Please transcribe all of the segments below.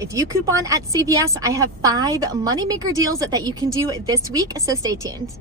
If you coupon at CVS, I have 5 moneymaker deals that you can do this week, so stay tuned.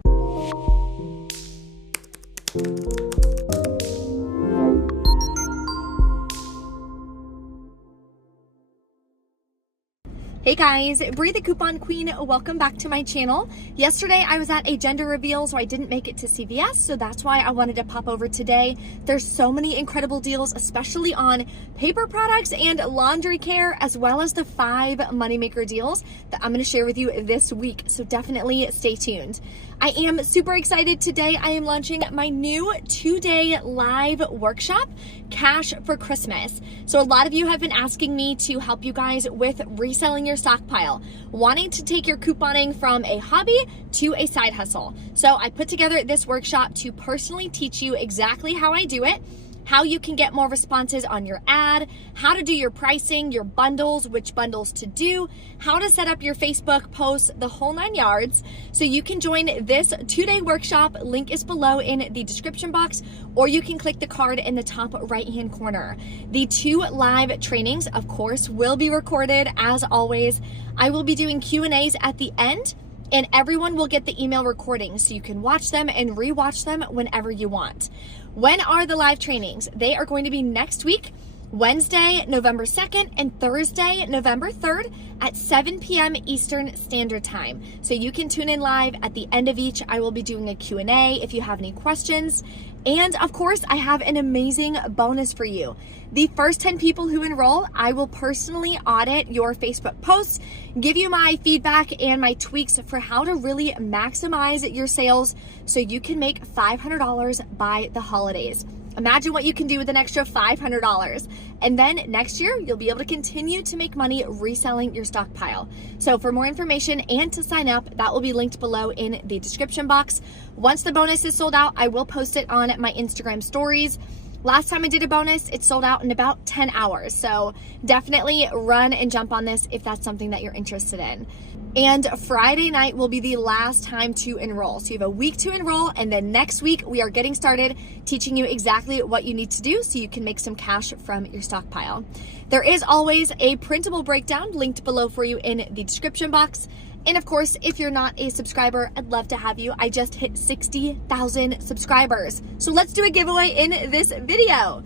Hey guys, Bree the Coupon Queen, welcome back to my channel. Yesterday I was at a gender reveal, so I didn't make it to CVS, so that's why I wanted to pop over today. There's so many incredible deals, especially on paper products and laundry care, as well as the 5 moneymaker deals that I'm going to share with you this week, so definitely stay tuned. I am super excited. Today I am launching my new 2-day live workshop, Cash for Christmas. So a lot of you have been asking me to help you guys with reselling your stockpile, wanting to take your couponing from a hobby to a side hustle. So I put together this workshop to personally teach you exactly how I do it, how you can get more responses on your ad, how to do your pricing, your bundles, which bundles to do, how to set up your Facebook posts, the whole 9 yards. So you can join this 2-day workshop. Link is below in the description box, or you can click the card in the top right-hand corner. The 2 live trainings, of course, will be recorded as always. I will be doing Q&As at the end, and everyone will get the email recordings so you can watch them and rewatch them whenever you want. When are the live trainings? They are going to be next week, Wednesday, November 2nd, and Thursday, November 3rd at 7 p.m. Eastern Standard Time. So you can tune in live. At the end of each, I will be doing a Q&A if you have any questions. And of course, I have an amazing bonus for you. The first 10 people who enroll, I will personally audit your Facebook posts, give you my feedback and my tweaks for how to really maximize your sales so you can make $500 by the holidays. Imagine what you can do with an extra $500. And then next year, you'll be able to continue to make money reselling your stockpile. So for more information and to sign up, that will be linked below in the description box. Once the bonus is sold out, I will post it on my Instagram stories. Last time I did a bonus, it sold out in about 10 hours. So definitely run and jump on this if that's something that you're interested in. And Friday night will be the last time to enroll. So you have a week to enroll, and then next week we are getting started teaching you exactly what you need to do so you can make some cash from your stockpile. There is always a printable breakdown linked below for you in the description box. And of course, if you're not a subscriber, I'd love to have you. I just hit 60,000 subscribers. So let's do a giveaway in this video.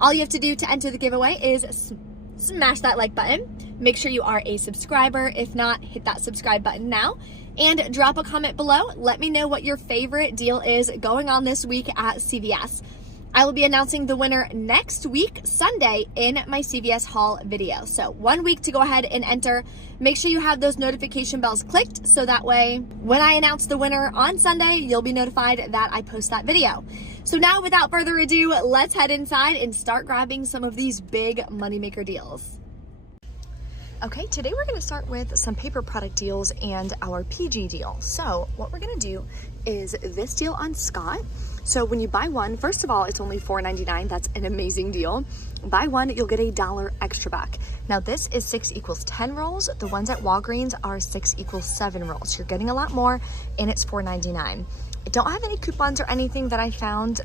All you have to do to enter the giveaway is smash that like button. Make sure you are a subscriber. If not, hit that subscribe button now and drop a comment below. Let me know what your favorite deal is going on this week at CVS. I will be announcing the winner next week, Sunday, in my CVS haul video. So 1 week to go ahead and enter. Make sure you have those notification bells clicked so that way when I announce the winner on Sunday, you'll be notified that I post that video. So now, without further ado, let's head inside and start grabbing some of these big moneymaker deals. Okay, today we're gonna start with some paper product deals and our PG deal. So what we're gonna do is this deal on Scott. So when you buy one, first of all, it's only $4.99. That's an amazing deal. Buy one, you'll get $1 extra back. Now this is 6 equals 10 rolls. The ones at Walgreens are 6 equals 7 rolls. You're getting a lot more, and it's $4.99. I don't have any coupons or anything that I found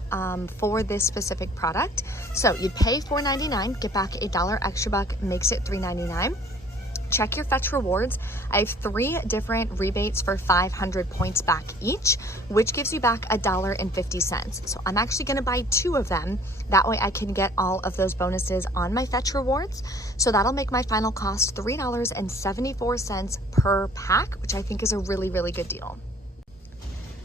for this specific product. So you'd pay $4.99, get back $1 extra buck, makes it $3.99. Check your Fetch Rewards. I have 3 different rebates for 500 points back each, which gives you back $1.50. So I'm actually gonna buy 2 of them. That way I can get all of those bonuses on my Fetch Rewards. So that'll make my final cost $3.74 per pack, which I think is a really, really good deal.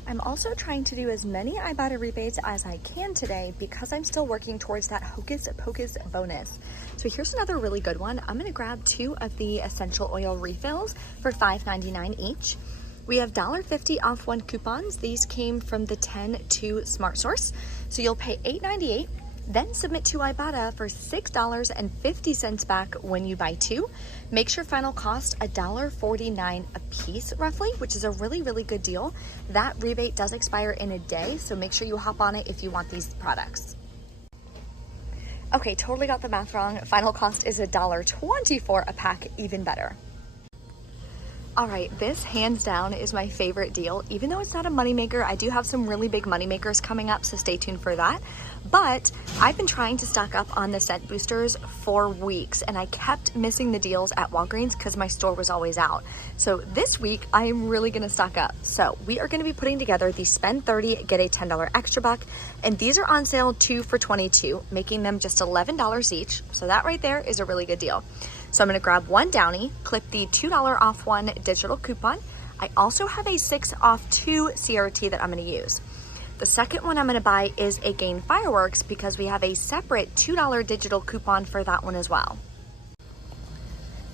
I'm also trying to do as many Ibotta rebates as I can today because I'm still working towards that Hocus Pocus bonus. So here's another really good one. I'm gonna grab 2 of the essential oil refills for $5.99 each. We have $1.50 off 1 coupons. These came from the 10-2 Smart Source. So you'll pay $8.98, then submit to Ibotta for $6.50 back when you buy 2. Makes your final cost $1.49 a piece roughly, which is a really, really good deal. That rebate does expire in a day, so make sure you hop on it if you want these products. Okay, totally got the math wrong. Final cost is $1.24 a pack, even better. All right, this hands down is my favorite deal. Even though it's not a moneymaker, I do have some really big moneymakers coming up, so stay tuned for that. But I've been trying to stock up on the scent boosters for weeks, and I kept missing the deals at Walgreens because my store was always out. So this week, I am really gonna stock up. So we are gonna be putting together the spend 30, get a $10 extra buck, and these are on sale 2 for $22, making them just $11 each. So that right there is a really good deal. So I'm gonna grab one Downy, clip the $2 off one digital coupon. I also have a 6 off 2 CRT that I'm gonna use. The second one I'm gonna buy is a Gain Fireworks because we have a separate $2 digital coupon for that one as well.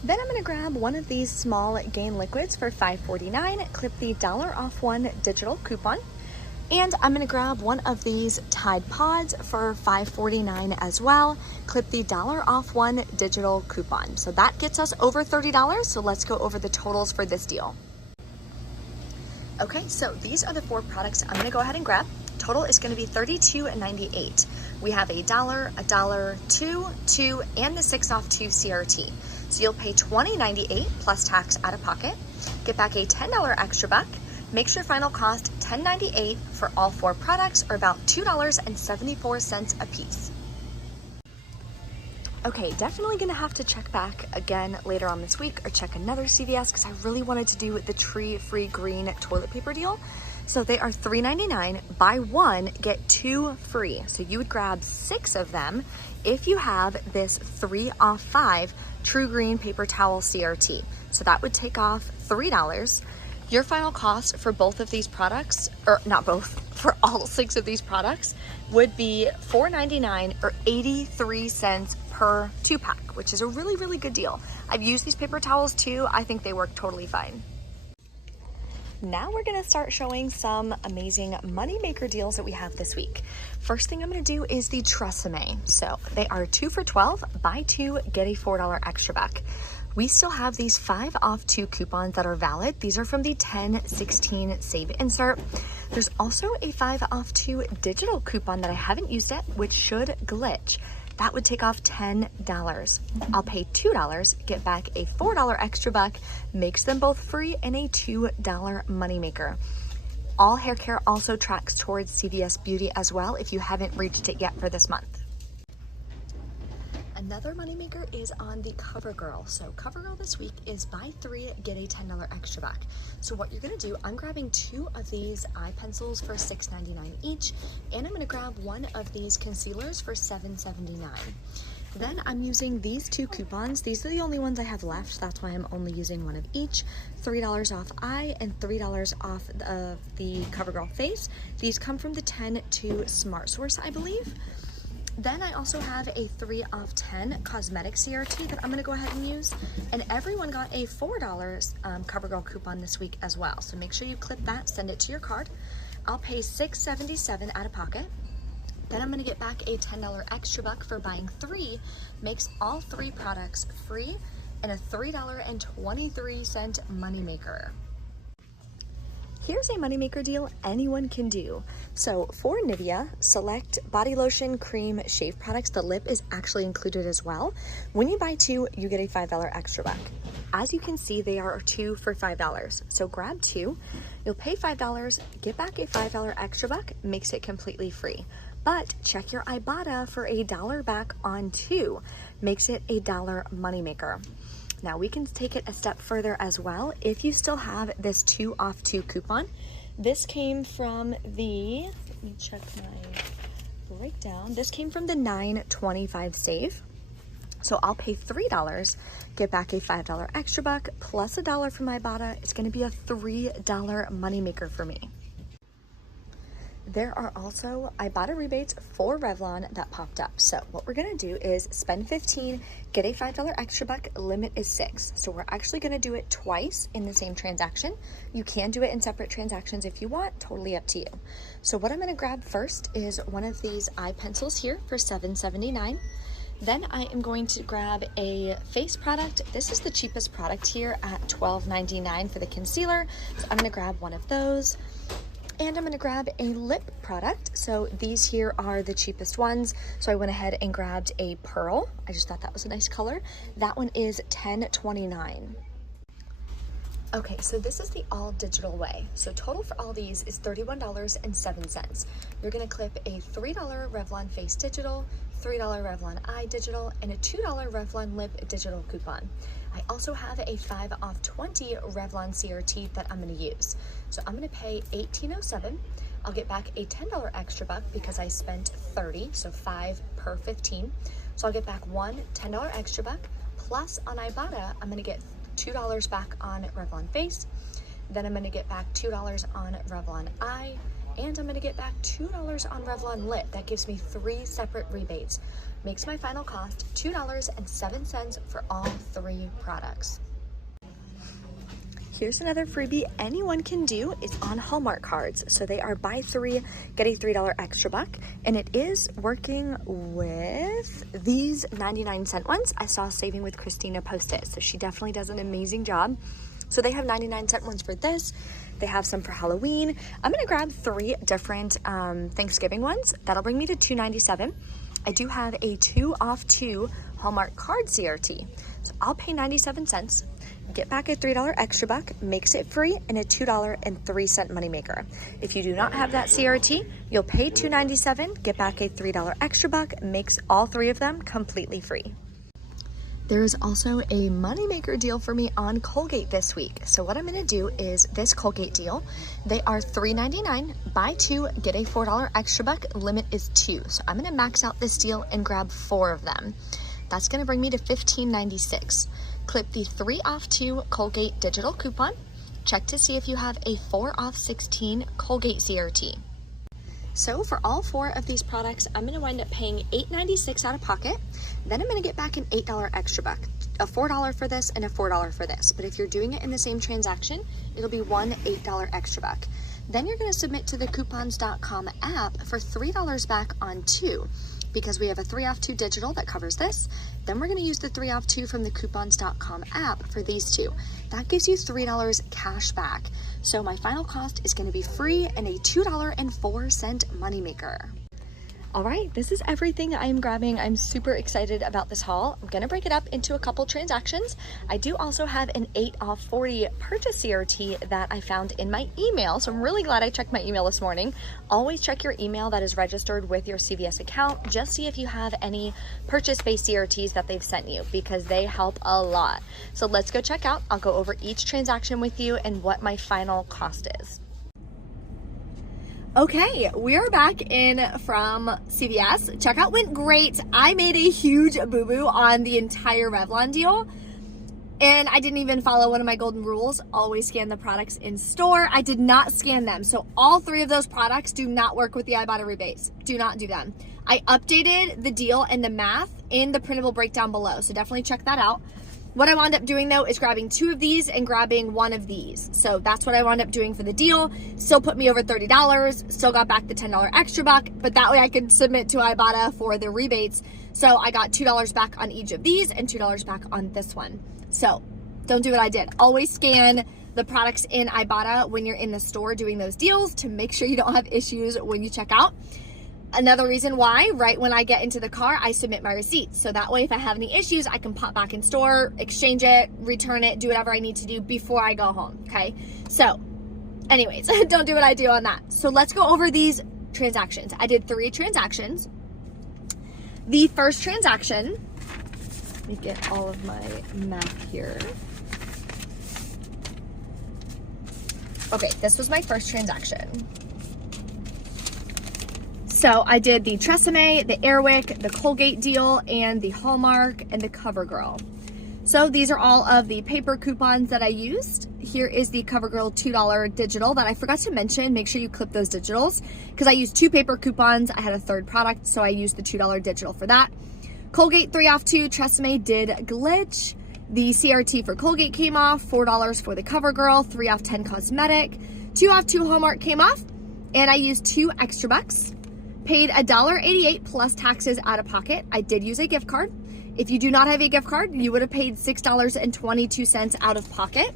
Then I'm gonna grab one of these small Gain liquids for $5.49, clip the $1 off one digital coupon. And I'm gonna grab one of these Tide Pods for $5.49 as well. Clip the $1 off one digital coupon. So that gets us over $30. So let's go over the totals for this deal. Okay, so these are the 4 products I'm gonna go ahead and grab. Total is gonna be $32.98. We have $1, $2, 2, and the 6 off 2 CRT. So you'll pay $20.98 plus tax out of pocket. Get back a $10 extra buck. Makes your final cost $10.98 for all 4 products, or about $2.74 a piece. Okay, definitely gonna have to check back again later on this week or check another CVS because I really wanted to do the tree-free green toilet paper deal. So they are $3.99, buy 1, get 2 free. So you would grab 6 of them if you have this 3 off 5 True Green paper towel CRT. So that would take off $3. Your final cost for both of these products, or not both, for all 6 of these products, would be $4.99 or 83 cents per 2-pack, which is a really, really good deal. I've used these paper towels too. I think they work totally fine. Now we're gonna start showing some amazing moneymaker deals that we have this week. First thing I'm gonna do is the Tresemme. So they are 2 for $12, buy 2, get a $4 extra buck. We still have these 5 off 2 coupons that are valid. These are from the 10/16 save insert. There's also a 5 off 2 digital coupon that I haven't used yet, which should glitch. That would take off $10. I'll pay $2, get back a $4 extra buck, makes them both free, and a $2 moneymaker. All hair care also tracks towards CVS Beauty as well if you haven't reached it yet for this month. Another moneymaker is on the CoverGirl. So CoverGirl this week is buy 3, get a $10 extra buck. So what you're gonna do, I'm grabbing 2 of these eye pencils for $6.99 each, and I'm gonna grab 1 of these concealers for $7.79. Then I'm using these 2 coupons. These are the only ones I have left. That's why I'm only using 1 of each. $3 off eye and $3 off the CoverGirl face. These come from the 10 Smart Source, I believe. Then I also have a 3 off 10 cosmetic CRT that I'm gonna go ahead and use. And everyone got a $4 CoverGirl coupon this week as well. So make sure you clip that, send it to your card. I'll pay $6.77 out of pocket. Then I'm gonna get back a $10 extra buck for buying 3, makes all 3 products free, and a $3.23 moneymaker. Here's a moneymaker deal anyone can do. So for Nivea, select body lotion, cream, shave products. The lip is actually included as well. When you buy 2, you get a $5 extra buck. As you can see, they are 2 for $5. So grab 2, you'll pay $5, get back a $5 extra buck, makes it completely free. But check your Ibotta for a $1 back on 2, makes it a $1 moneymaker. Now we can take it a step further as well. If you still have this 2 off 2 coupon, this came from the, let me check my breakdown. This came from the 9/25 save. So I'll pay $3, get back a $5 extra buck, plus $1 from Ibotta. It's gonna be a $3 moneymaker for me. There are also Ibotta rebates for Revlon that popped up. So what we're gonna do is spend 15, get a $5 extra buck, limit is 6. So we're actually gonna do it twice in the same transaction. You can do it in separate transactions if you want, totally up to you. So what I'm gonna grab first is one of these eye pencils here for $7.79. Then I am going to grab a face product. This is the cheapest product here at $12.99 for the concealer. So I'm gonna grab one of those. And I'm gonna grab a lip product. So these here are the cheapest ones. So I went ahead and grabbed a pearl. I just thought that was a nice color. That one is $10.29. Okay, so this is the all digital way. So total for all these is $31.07. You're gonna clip a $3 Revlon Face Digital, $3 Revlon Eye Digital, and a $2 Revlon Lip Digital coupon. I also have a 5 off 20 Revlon CRT that I'm gonna use. So I'm gonna pay $18.07. I'll get back a $10 extra buck because I spent 30, so 5 per 15. So I'll get back one $10 extra buck, plus on Ibotta, I'm gonna get $2 back on Revlon Face, then I'm gonna get back $2 on Revlon Eye, and I'm gonna get back $2 on Revlon Lip. That gives me 3 separate rebates. Makes my final cost $2.07 for all 3 products. Here's another freebie anyone can do. It's on Hallmark cards. So they are buy 3, get a $3 extra buck. And it is working with these 99-cent ones. I saw Saving with Christina post it. So she definitely does an amazing job. So they have 99-cent ones for this. They have some for Halloween. I'm gonna grab 3 different Thanksgiving ones. That'll bring me to $2.97. I do have a 2 off 2 Hallmark card CRT. So I'll pay 97 cents. Get back a $3 extra buck, makes it free, and a $2.03 moneymaker. If you do not have that CRT, you'll pay $2.97, get back a $3 extra buck, makes all 3 of them completely free. There is also a moneymaker deal for me on Colgate this week. So what I'm gonna do is this Colgate deal, they are $3.99, buy 2, get a $4 extra buck, limit is 2. So I'm gonna max out this deal and grab 4 of them. That's gonna bring me to $15.96. Clip the 3 off 2 Colgate digital coupon. Check to see if you have a 4 off 16 Colgate CRT. So for all 4 of these products, I'm gonna wind up paying $8.96 out of pocket. Then I'm gonna get back an $8 extra buck, a $4 for this and a $4 for this. But if you're doing it in the same transaction, it'll be one $8 extra buck. Then you're gonna submit to the coupons.com app for $3 back on 2. Because we have a 3 off 2 digital that covers this. Then we're gonna use the 3 off 2 from the coupons.com app for these 2. That gives you $3 cash back. So my final cost is gonna be free and a $2.04 moneymaker. All right, this is everything I'm grabbing. I'm super excited about this haul. I'm gonna break it up into a couple transactions. I do also have an 8 off 40 purchase CRT that I found in my email. So I'm really glad I checked my email this morning. Always check your email that is registered with your CVS account. Just see if you have any purchase-based CRTs that they've sent you because they help a lot. So let's go check out. I'll go over each transaction with you and what my final cost is. Okay, we are back in from CVS. Checkout went great. I made a huge boo-boo on the entire Revlon deal. And I didn't even follow one of my golden rules. Always scan the products in store. I did not scan them. So all 3 of those products do not work with the Ibotta rebates. Do not do them. I updated the deal and the math in the printable breakdown below. So definitely check that out. What I wound up doing though is grabbing 2 of these and grabbing 1 of these. So that's what I wound up doing for the deal. Still put me over $30, still got back the $10 extra buck, but that way I could submit to Ibotta for the rebates. So I got $2 back on each of these and $2 back on this one. So don't do what I did. Always scan the products in Ibotta when you're in the store doing those deals to make sure you don't have issues when you check out. Another reason why, right when I get into the car, I submit my receipt. So that way, if I have any issues, I can pop back in store, exchange it, return it, do whatever I need to do before I go home, okay? So anyways, don't do what I do on that. So let's go over these transactions. I did 3 transactions. The first transaction, let me get all of my math here. Okay, this was my first transaction. So I did the Tresemme, the Airwick, the Colgate deal, and the Hallmark, and the CoverGirl. So these are all of the paper coupons that I used. Here is the CoverGirl $2 digital that I forgot to mention. Make sure you clip those digitals because I used 2 paper coupons. I had a 3rd product, so I used the $2 digital for that. Colgate 3 off 2, Tresemme did glitch. The CRT for Colgate came off, $4 for the CoverGirl, 3 off 10 cosmetic, 2 off 2 Hallmark came off, and I used 2 extra bucks. Paid $1.88 plus taxes out of pocket. I did use a gift card. If you do not have a gift card, you would have paid $6.22 out of pocket.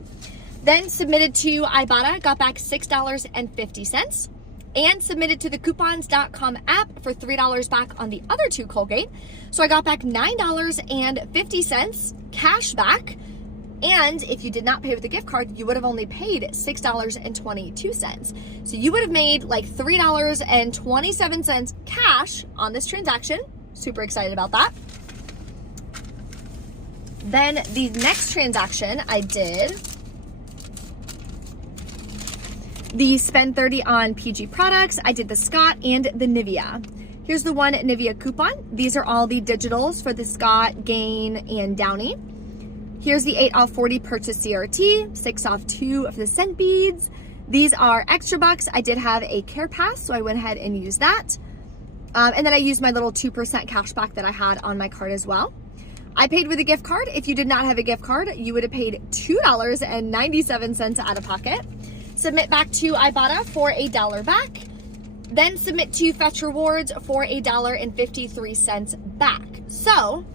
Then submitted to Ibotta, got back $6.50, and submitted to the coupons.com app for $3 back on the other 2 Colgate. So I got back $9.50 cash back, And if you did not pay with a gift card, you would have only paid $6.22. So you would have made like $3.27 cash on this transaction. Super excited about that. Then the next transaction I did, the spend 30 on PG products. I did the Scott and the Nivea. Here's the one Nivea coupon. These are all the digitals for the Scott, Gain, and Downy. Here's the 8 off 40 purchase CRT, 6 off 2 of the scent beads. These are extra bucks. I did have a care pass, so I went ahead and used that. And then I used my little 2% cash back that I had on my card as well. I paid with a gift card. If you did not have a gift card, you would have paid $2.97 out of pocket. Submit back to Ibotta for $1 back. Then submit to Fetch Rewards for $1.53 back. So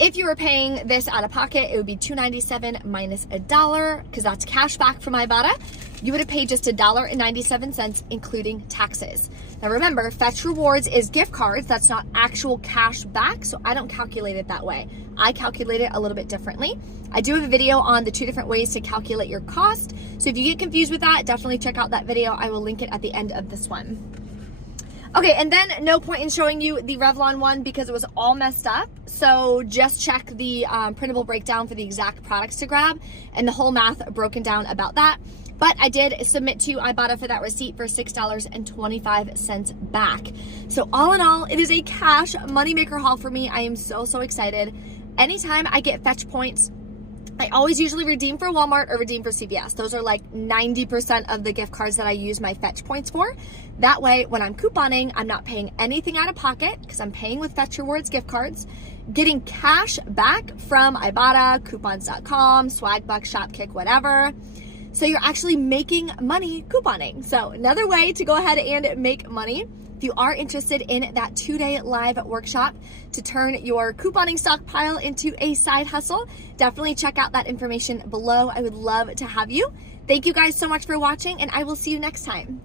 if you were paying this out of pocket, it would be $2.97 minus $1 because that's cash back from Ibotta. You would have paid just $1.97, including taxes. Now remember, Fetch Rewards is gift cards. That's not actual cash back, so I don't calculate it that way. I calculate it a little bit differently. I do have a video on the 2 different ways to calculate your cost. So if you get confused with that, definitely check out that video. I will link it at the end of this one. Okay, and then no point in showing you the Revlon one because it was all messed up. So just check the printable breakdown for the exact products to grab and the whole math broken down about that. But I did submit to Ibotta for that receipt for $6.25 back. So all in all, it is a cash moneymaker haul for me. I am so excited. Anytime I get Fetch points, I always usually redeem for Walmart or redeem for CVS. Those are like 90% of the gift cards that I use my Fetch points for. That way, when I'm couponing, I'm not paying anything out of pocket because I'm paying with Fetch Rewards gift cards, getting cash back from Ibotta, coupons.com, Swagbucks, Shopkick, whatever. So you're actually making money couponing. So another way to go ahead and make money. If you are interested in that 2-day live workshop to turn your couponing stockpile into a side hustle, definitely check out that information below. I would love to have you. Thank you guys so much for watching, and I will see you next time.